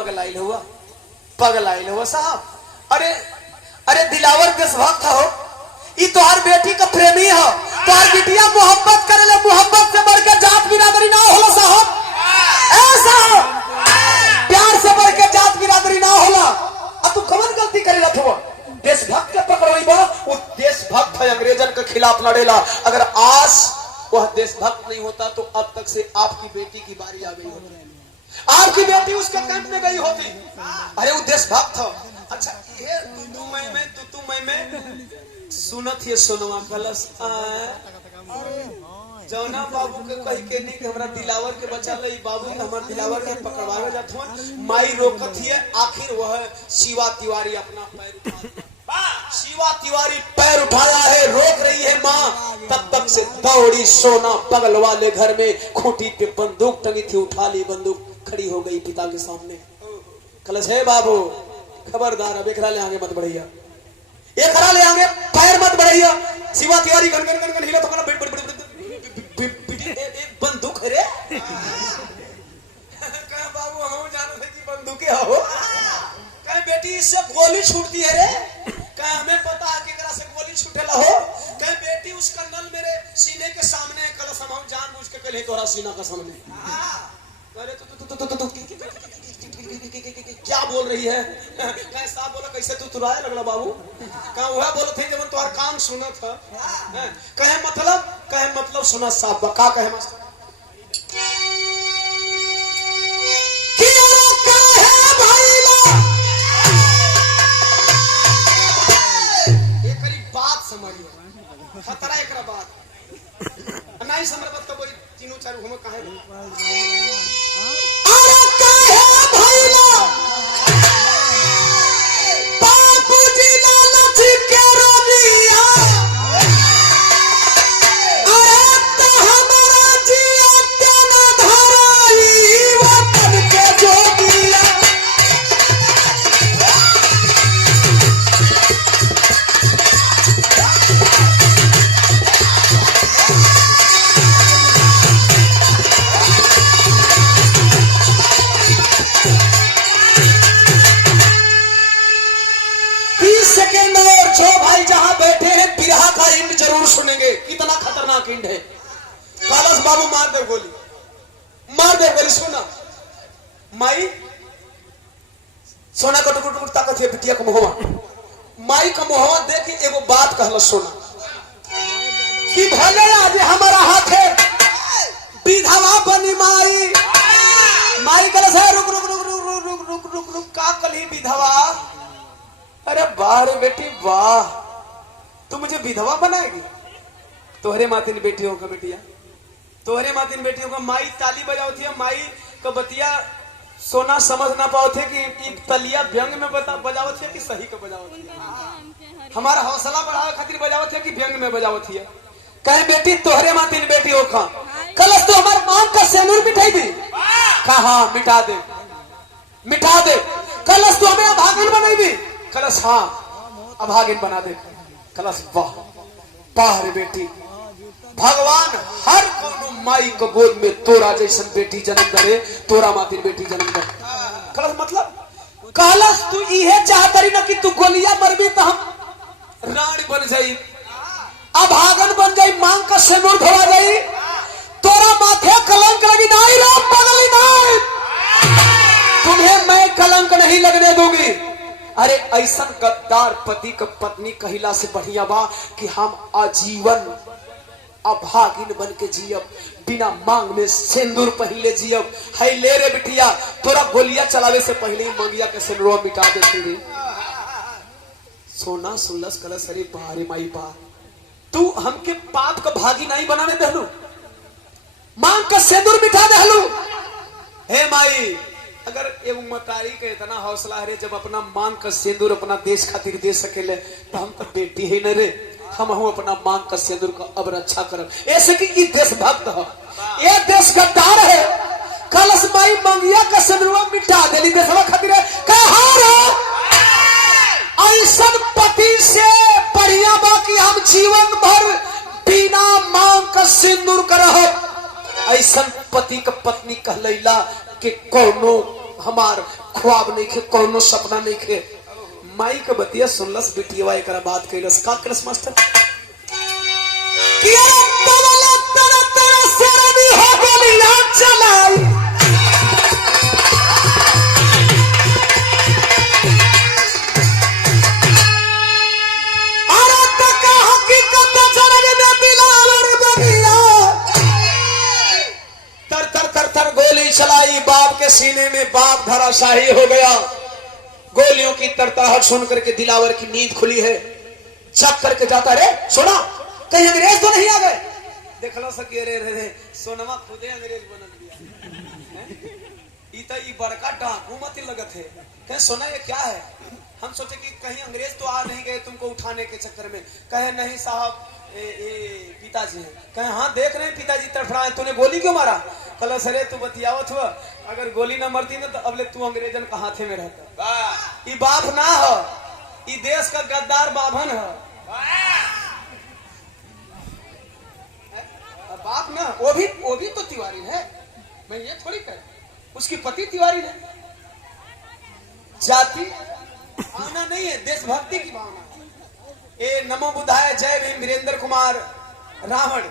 पगलाइल हुआ साहब। अरे अरे दिलावर देशभक्त हो, ये तोहार बेटी का प्रेमी हो, तोहार बिटिया मोहब्बत करेले, मोहब्बत से बढ़ के जात बिरादरी ना होला साहब। ऐसा प्यार से बढ़ के जात बिरादरी ना होला। अब तू कौन गलती करेला थो? देशभक्त के पकड़ोइबा, वो देशभक्त है, अंग्रेजन के खिलाफ लड़ेला। अगर आज वह देशभक्त नहीं होता तो अब तक से आपकी बेटी की बारी आ गई होती, आपकी बेटी उसके कैंप में गई होती। अरे वो देशभक्त हो। अच्छा ये तू मैं सुनत है सोनवा कलश जौना बाबू के कही के नहीं कि हमरा दिलावर के बचा ले, बाबू हमार दिलावर के पकड़वावे जात हो, माई रोकत है। आखिर वह शिवा तिवारी अपना शिवा तिवारी पैर उठाया है, रोक रही है माँ। तब तक से दौड़ी सोना बगल वाले घर में, खूंटी पे बंदूक टंगी थी, उठा ली बंदूक, खड़ी हो गई पिता के सामने। कलश है बाबू खबरदार, अब एकरा ले आगे मत बढ़िया, एक हरा ले आगे पैर मत बढ़िया। Shiva Tiwari gun gun gun gun हिला तो बंदूक रे कहा बाबू हम जानते कि बंदूक हो, कहे बेटी इससे गोली छूटती है रे, कहे हमें पता है कि एकरा से गोली छूटेला हो, कहे बेटी उसका नल मेरे सीने के सामने है, कल हम जानबूझ के कहले तोरा सीना का सामने। अरे तू क्या बोल रही है? कैसा बोला, कैसे तू तुराए लगला बाबू? कहा वह बोलत है जब तुम्हार कान सुनत है। कहे मतलब सुना साहब का कहे मास्टर बात समझिए, खतरा एक बात नहीं समझ तो कोई तीनों चारों हम कहे जरूर सुनेंगे, कितना खतरनाक इंड है। कालस बाबू मार दे गोली। सुना माई सोना का टुकुर ताकत है बिटिया का मोहवा, माई का मोहवा देख के एगो बात कहला सोना कि भले आज हमारा हाथ है विधवा बनी माई कलस है रुक रुक रुक रुक रुक रुक रुक रुक रुक का कली विधवा? अरे वाह रे बेटी वाह, तू मुझे विधवा बनाएगी? तोहरे मातिन बेटियों का बेटिया, तोहरे मातिन बेटियों का माई ताली बजाओ थी, माई का बतिया सोना समझ ना पाओ थे कि तलिया व्यंग में बजाओ थे कि सही का बजाओ थी। हमारा हौसला बढ़ावे खातिर बजाओ थे कि व्यंग में बजाओ थी। कहे बेटी तोहरे मातिन बेटियों का कलश तो हमारे मां का सेनुर मिठाई दी, कहा मिटा दे। कलश तो हमें अभागिन बनाई दी, कलश हाँ अभागिन बना दे। कलश वाह रे बेटी, भगवान हर कोनो माई को गोद में तोरा जैसन बेटी जन्म करे, तोरा मातिन बेटी जन्म करे। कलश मतलब कलश तू इहे चाहतरी ना कि तू गोलियां मरबी तो हम रानी बन जाई, अभागन बन जाई, मांग का सिंदूर धोवा जाई, तोरा माथे कलंक लगी नहीं रो पगली नहीं, तुम्हें मैं कलंक नहीं लगने दूंगी। अरे ऐसा गद्दार पति का पत्नी कहिला से बढ़िया बा कि हम आजीवन अभागिन बन के जियब, बिना मांग में सिंदूर पहले जियब। है ले रे बिटिया, तोरा गोलियां चलावे से पहले ही मंगिया के सिंदूर मिटा देती रे। सोना सुलस कलश अरे बारे माई बा, तू हमके पाप का भागी नहीं बनाने देलू, मांग का सिंदूर मिटा देलू। हे माई, अगर एगो मतारी के इतना हौसला है जब अपना मांग का सिंदूर अपना देश खातिर दे सकेले, तो हम तो बेटी है न रे, हम अपना मांग का सिंदूर का अब रक्षा करब। ऐसे कि ये देशभक्त है, ये देश गद्दार है। कलश माई मंगिया का सिंदूर मिटा देली देशवा खातिर। ऐसा पति से बढ़िया बा कि हम जीवन भर बिना मांग का सिंदूर करब। ऐसा पति का पत्नी कहलैला कि कोनो हमार ख्वाब नहीं खे, कौनो सपना नहीं खे। माई के बतिया सुनलस, बिटिया एक बात कैलस, का करस मास्टर चलाई चलाई, बाप के सीने में बाप धराशाही हो गया। गोलियों की तरताहट सुन करके दिलावर की नींद खुली है। जग करके जाता रे, सुना कहीं अंग्रेज तो नहीं आ गए? देखलो सके रे रे सोनमा खुदे अंग्रेज बनल दिया। इता ई बड़का डाकू मत लगत है। कहे सोना ये क्या है? हम सोचे कि कहीं अंग्रेज तो आ नहीं गए तुमको उठाने के चक्कर में। कहे नहीं साहब पिताजी हैं। कहे हाँ देख रहे हैं पिताजी तड़फड़ाए, तूने गोली क्यों मारा? कल सरे तू बतियावत हुआ, अगर गोली ना मरती ना तो अबले तू अंग्रेजन का हाथे में रहता। ये बाप ना हो, ये देश का गद्दार बाभन है। बाप ना, वो भी तो तिवारी है। मैं ये थोड़ी कह, उसकी पति तिवारी है। जाति भावना नहीं है, देशभक्ति की भावना। ए नमो बुद्धाय, जय भीम, वीरेंद्र कुमार रावण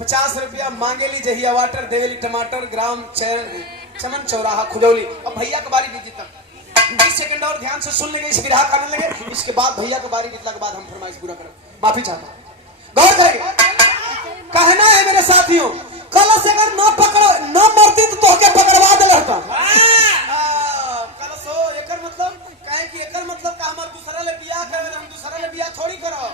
50 रुपया मांगेली जहिया वाटर देवेली टमाटर, ग्राम चमन चौराहा खुजौली। अब भैया का बारी बीती तक 20 सेकंड और ध्यान से सुन लेंगे, इस विरहा करने लगे। इसके बाद भैया का बारी बीतने के बाद हम फरमाइश पूरा करें। माफी चाहता हूं, गौर करेंगे। कहना है मेरे साथियों, कल से अगर न मरती तो तोहके पकड़वा दे रहता। कल सो एकर मतलब कहे कि एकर मतलब का हमर दूसरा ले बियाह करे, हम दूसरा ले बियाह थोड़ी करो।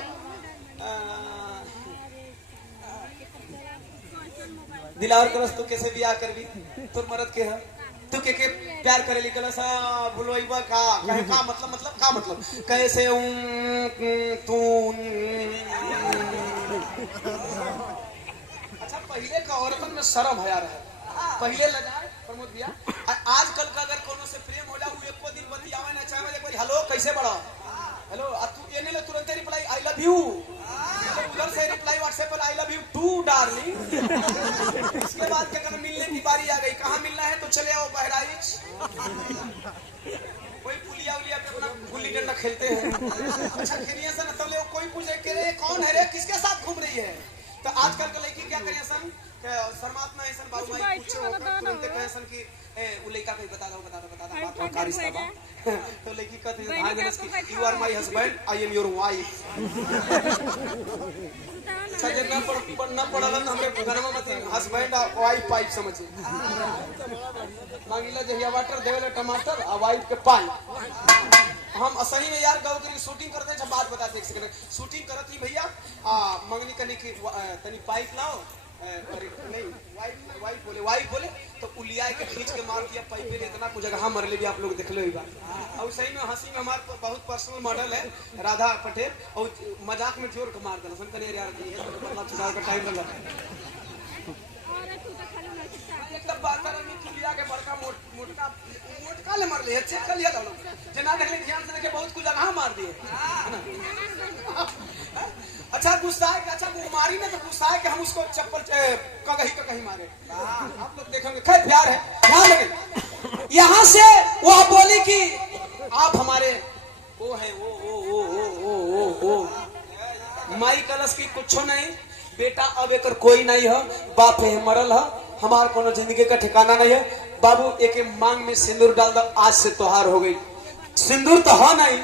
दिलावर कलस तू कैसे बियाह करबी? तोर मरद के है, तू के प्यार करेली? कलस भुलवाइबा का कहे का मतलब का मतलब कैसे तू। अच्छा पहले का औरतन में शर्म हया रहे, पहले लजाए प्रमोद भैया। आजकल का अगर कोनो से प्रेम हो जाए, एको दिन बतियावे ना चाहे, कोई हेलो कैसे बड़ा, हेलो तू ये नहीं तुरंत रिप्लाई आई लव यू, उधर से रिप्लाई व्हाट्सएप पर I love you too darling. इसके बाद क्या करना, मिलने की बारी आ गई। कहाँ मिलना है? तो चले आओ बहराइच। कोई पुलिया उलिया पे अपना गुल्ली डंडा खेलते हैं। अच्छा खेलिए सन, तब ले कोई पूछे कि रे कौन है रे, किसके साथ घूम रही है? तो आजकल के लड़की क्या करिए सन, शर्मात ना ऐसन बाबू भाई पूछो तुरंत कहे सन कि वो लड़का कहीं बता दो बात का रिश्ता बा। तो लड़की कहती है हां जनस की you are my husband, I am your wife. अच्छा जे ना पढ़लन हमरे घरवा में हस्बैंड और वाइफ पाइप समझे। मांगिला जहिया वाटर देवेले टमाटर और वाइफ के पाइप। हम असली में यार गाँव की शूटिंग करते हैं, बात बताते एक सेकंड। शूटिंग करत ही भैया मंगनी करने की तनी पाइप लाओ, नहीं वाइफ बोले तो उलिया के खींच के मार दिया पाइप में। इतना कुछ जगह मर ले भी आप लोग देख लो। और सही में हंसी में हमारा बहुत पर्सनल मॉडल है राधा पटेल, और मजाक में जोर के मार देना सन कने यार मतलब का टाइम लगा। एकदम बात में उलिया के बड़का मोटका ले मार ले, चेक कर लिया था लोग जना देखले ध्यान से देखे, बहुत कुछ जगह मार दिए। अच्छा गुस्सा है, अच्छा वो मारी ना तो गुस्सा है कि हम उसको चप्पल कहीं मारे। आप लोग देखेंगे, खैर प्यार है, ध्यान रखें। यहाँ से वो आप बोली कि आप हमारे वो है वो माई कलश की कुछ नहीं बेटा, अब एक कोई नहीं है, बाप है मरल है, हमार कोनो जिंदगी का ठिकाना नहीं है। बाबू एक मांग में सिंदूर डाल दो, आज से त्योहार हो गई। सिंदूर तो है नहीं,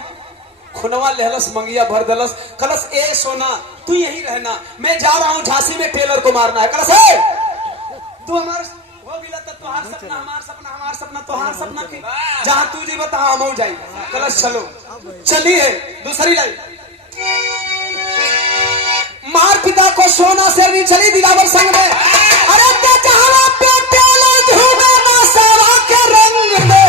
खुनवा लहलस मंगिया भर दलस। कलश ए सोना तू यही रहना, मैं जा रहा हूँ झांसी में टेलर को मारना है। कलश है तू हमारे हो गिला तो तुहार सपना हमार सपना तुहार सपना के जहाँ तू जी बता हम जाई। कलश चलो चलिए दूसरी लाइन। मार पिता को सोना शेरनी चली दिलावर संग में, अरे जहाँ पे टेलर झूमे ना सारा के रंग में।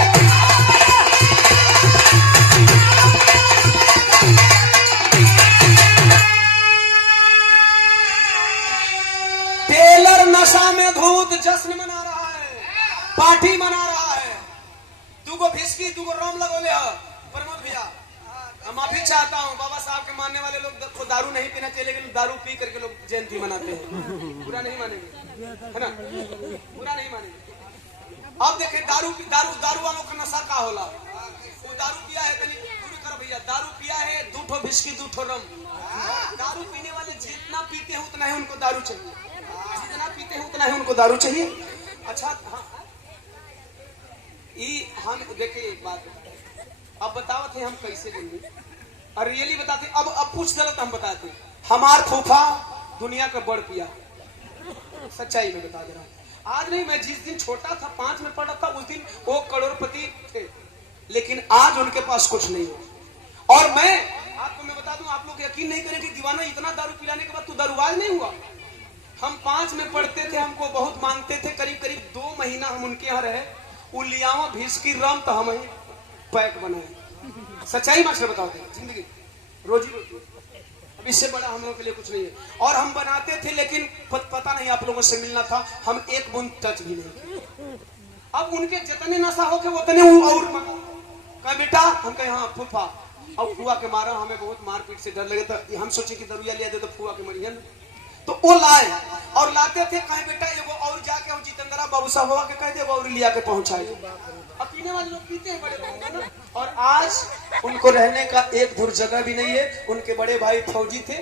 टेलर नशा में धूत जश्न मना रहा है, पार्टी मना रहा है। दूगो भिस्की दूगो रोम लगोले हो। प्रमोद भैया माफी चाहता हूँ, बाबा साहब के मानने वाले लोग को दारू नहीं पीना चाहिए, लेकिन दारू पी करके लोग जयंती मनाते हैं। बुरा नहीं मानेंगे है ना, बुरा नहीं मानेंगे। अब देखे दारू दारू वालों का नशा का होला। वो दारू पिया है, कहीं पूरी कर भैया, दारू पिया है 2 ठो विस्की 2 ठो रम। दारू पीने वाले जितना पीते हैं उतना ही उनको दारू चाहिए, जितना पीते हैं उतना ही उनको दारू चाहिए। अच्छा हाँ, हम देखे एक बात, अब बताओ थे हम कैसे लेंगे और रियली बताते। अब पूछ गलत हम बताते, हमार फूफा दुनिया का बड़ पिया, सच्चाई में बता दे रहा हूँ। आज नहीं, मैं जिस दिन छोटा था 5 में पढ़ा था उस दिन वो करोड़पति थे, लेकिन आज उनके पास कुछ नहीं है। और मैं आपको मैं बता दूं, आप लोग यकीन नहीं करेंगे, दीवाना इतना दारू पिलाने के बाद तू दारूबाज नहीं हुआ। हम 5 में पढ़ते थे, हमको बहुत मानते थे, करीब करीब 2 महीना हम उनके यहाँ रहे। उलियावा भिस्की रम तो हम ही पैक बनाए। सच्चाई मास्टर बताते हैं, जिंदगी रोजी रोटी अब इससे बड़ा हम लोगों के लिए कुछ नहीं है। और हम बनाते थे, लेकिन पता नहीं आप लोगों से मिलना था, हम एक बूंद टच भी नहीं किए। अब उनके जितने नशा हो के उतने और कहा बेटा, हम कहे हाँ फूफा, और फुआ के मारा, हमें बहुत मारपीट से डर लगे, तो हम सोचे कि दरुया लिया दे तो फुआ के मरियन, तो वो लाए और लाते थे। कहे बेटा एगो और जाके हम जितेंद्रा बाबू साहब के कह दे और लिया के पहुंचाए। अब पीने वाले लोग पीते हैं बड़े लोग ना, और आज उनको रहने का एक धुर जगह भी नहीं है। उनके बड़े भाई फौजी थे,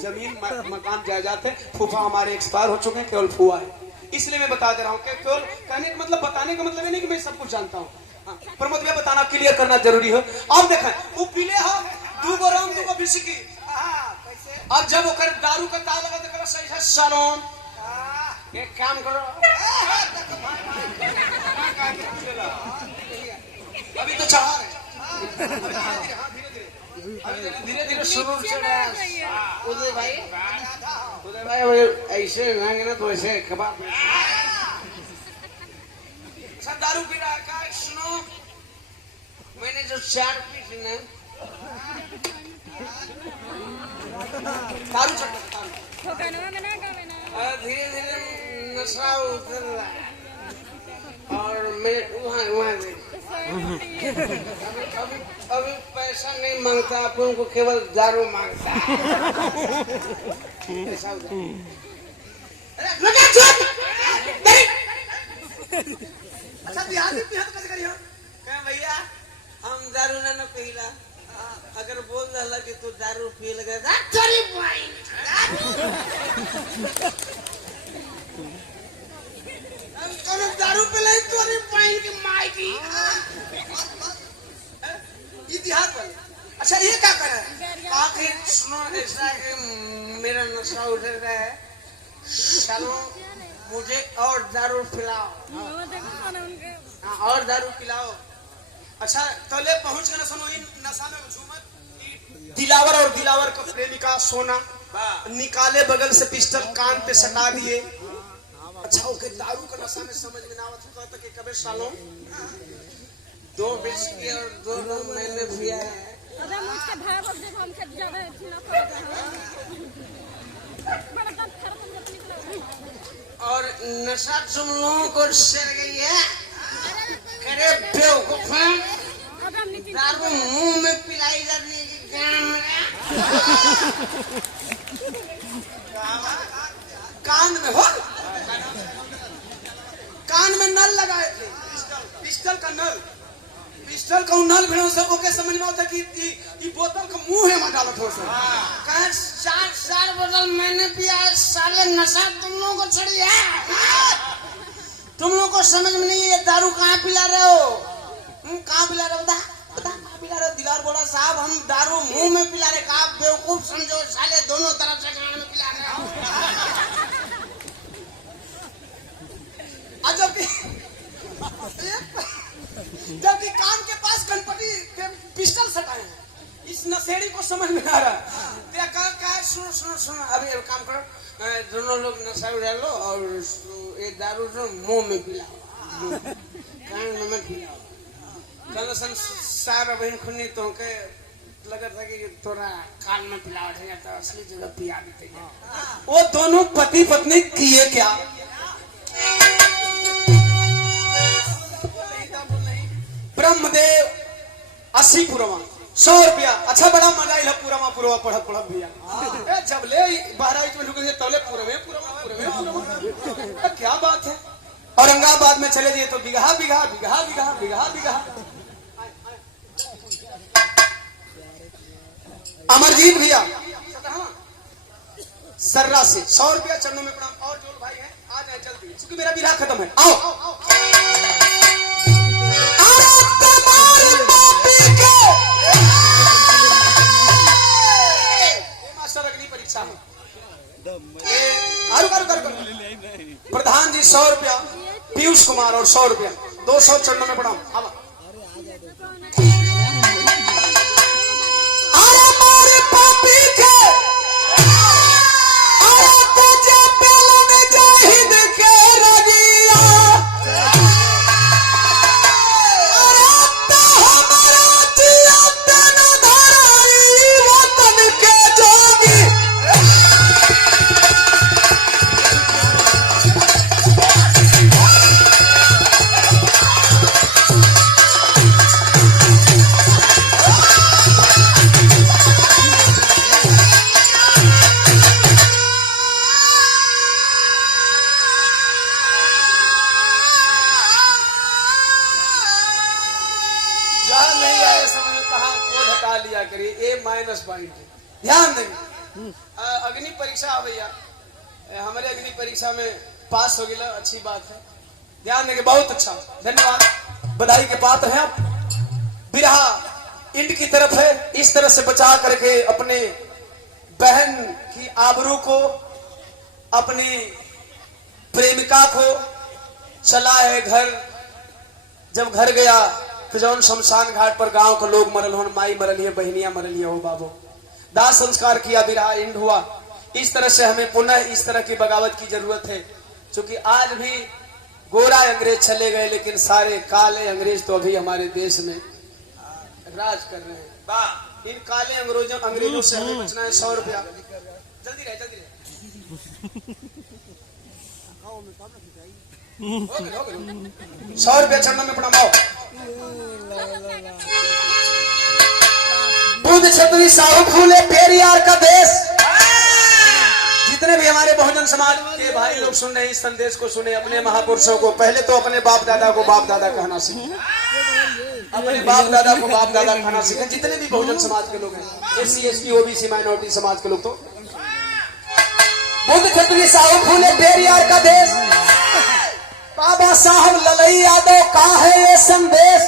जमीन मकान जायदाद थे। फूफा हमारे एक्सपायर हो चुके हैं, केवल फुआ है। इसलिए मैं बता दे रहा हूँ, केवल कहने का मतलब, बताने का मतलब नहीं कि मैं सब कुछ जानता हूँ। प्रमोद भैया बताना क्लियर करना जरूरी है। अब देखें, वो पीले हो 2 गो रम 2 गो विस्की, अब जब वो कर दारू का ताल लगा तो सही है सलोन, एक काम करो, अभी तो चढ़ा धीरे धीरे शुरू उदय भाई ऐसे भांगे ना तो ऐसे कबाब। सब दारू पी रहा है, सुनो, मैंने जो 4 पी थी ना दारू चढ़ता, धीरे धीरे नशा उतर रहा, और मैं वहाँ अभी पैसा नहीं मांगता, अपन को केवल दारू मांगता है। अच्छा बिहार में कैसे करिए भैया, हम दारू ना पीला, अगर बोल रहा कि तू दारू पी लगा दारू पे लाई तोरी पाइन की माई की इतिहास वाले। अच्छा ये क्या कर रहा है, आखिर सुनो, ऐसा कि मेरा नशा उतर रहा है, चलो मुझे और दारू पिलाओ, और दारू पिलाओ। अच्छा तले पहुंच गए, सुनो इन नशा में झूमर दिलावर और दिलावर का प्रेमिका सोना निकाले बगल से पिस्टल कान पे सटा दिए। अच्छा ओके, दारू का नशा में समझ में ना आवत कि कबे सालों 2 विस्की और 2 रम मैंने पिया है। और नशा तुम लोगों को सर गई है, अरे बेवकूफ, दारू मुंह में पिलाई जाने की कान में हो, कान में नल लगाए थे, पिस्टल का नल, पिस्टल का नल भी से ओके समझ में आता कि ये बोतल का मुंह है में डालत हो सो। कहे 4 बोतल मैंने पिया, साले नशा तुम लोगों को चढ़ी है, तुम लोगों को समझ में नहीं है। दारू कहाँ पिला रहे हो, कहाँ पिला रहे हो, बता कहाँ पिला रहे हो। दिलार बोला साहब हम दारू मुंह में पिला रहे, कहा बेवकूफ समझो, साले दोनों तरफ से कान में पिला रहे हो। जबकि कान के पास गणपति पिस्टल सटाए हैं, इस नशेड़ी को समझ में आ रहा है। सुनो सुनो सुनो, अभी एक काम करो, दोनों लोग नशा उड़ा लो और ये दारू जो मुंह में पिलाओ, कान में मत पिलाओ। कल सारा बहन खुनी तो के लगा था कि थोड़ा कान में पिलावट है तो असली जगह पिया भी थे। वो दोनों पति पत्नी किए क्या, ब्रह्मदेव 80 पुरवा 100 रुपया। अच्छा बड़ा मजा है पूरा पढ़त भैया, जब ले 12 में ढुकेंगे तबले पूरा क्या बात है। औरंगाबाद में चले जाइए तो बिगहा बिगहा बिगहा बिगहा बिगहा बिगहा। अमरजीत भैया सर्रा से 100 रुपया चरणों में प्रणाम। और जो भाई हैं आ जाए जल्दी, क्योंकि मेरा विराह खत्म है। आओ मास्टर अग्नि परीक्षा में प्रधान जी 100 रुपया, पीयूष कुमार और 100 रुपया, 200 चरणों में प्रणाम। ध्यान देंगे। अग्नि परीक्षा भैया, हमारे अग्नि परीक्षा में पास हो गया, अच्छी बात है। ध्यान देंगे, बहुत अच्छा, धन्यवाद, बधाई के पात्र हैं आप। बिरहा इंड की तरफ है, इस तरह से बचा करके अपने बहन की आबरू को, अपनी प्रेमिका को चला है घर। जब घर गया तो जौन शमशान घाट पर गांव के लोग मरल हो, माई मरल है, बहनिया मरल है, हो बाबू दाह संस्कार किया, विराह इंड हुआ। इस तरह से हमें पुनः इस तरह की बगावत की जरूरत है, क्योंकि आज भी गोरा अंग्रेज चले गए, लेकिन सारे काले अंग्रेज तो अभी हमारे देश में राज कर रहे हैं। इन काले अंग्रेजों से हमें बचना है। 100 रुपया जल्दी रहे, जल्दी रहे। 100 रुपया चरणों में प्रणाम। बुद्ध छतरी साहू फूले पेरियार का देश। जितने भी हमारे बहुजन समाज के भाई लोग सुन रहे हैं, इस संदेश को सुने, अपने महापुरुषों को पहले तो अपने बाप दादा को बाप दादा कहना सीखें, अपने बाप दादा को बाप दादा कहना सीखें। जितने भी बहुजन समाज के लोग हैं, SC ST OBC माइनॉरिटी समाज के लोग, तो बुद्ध छतरी साहू फूले पेरियार का देश, बाबा साहब ललई यादव का है ये संदेश।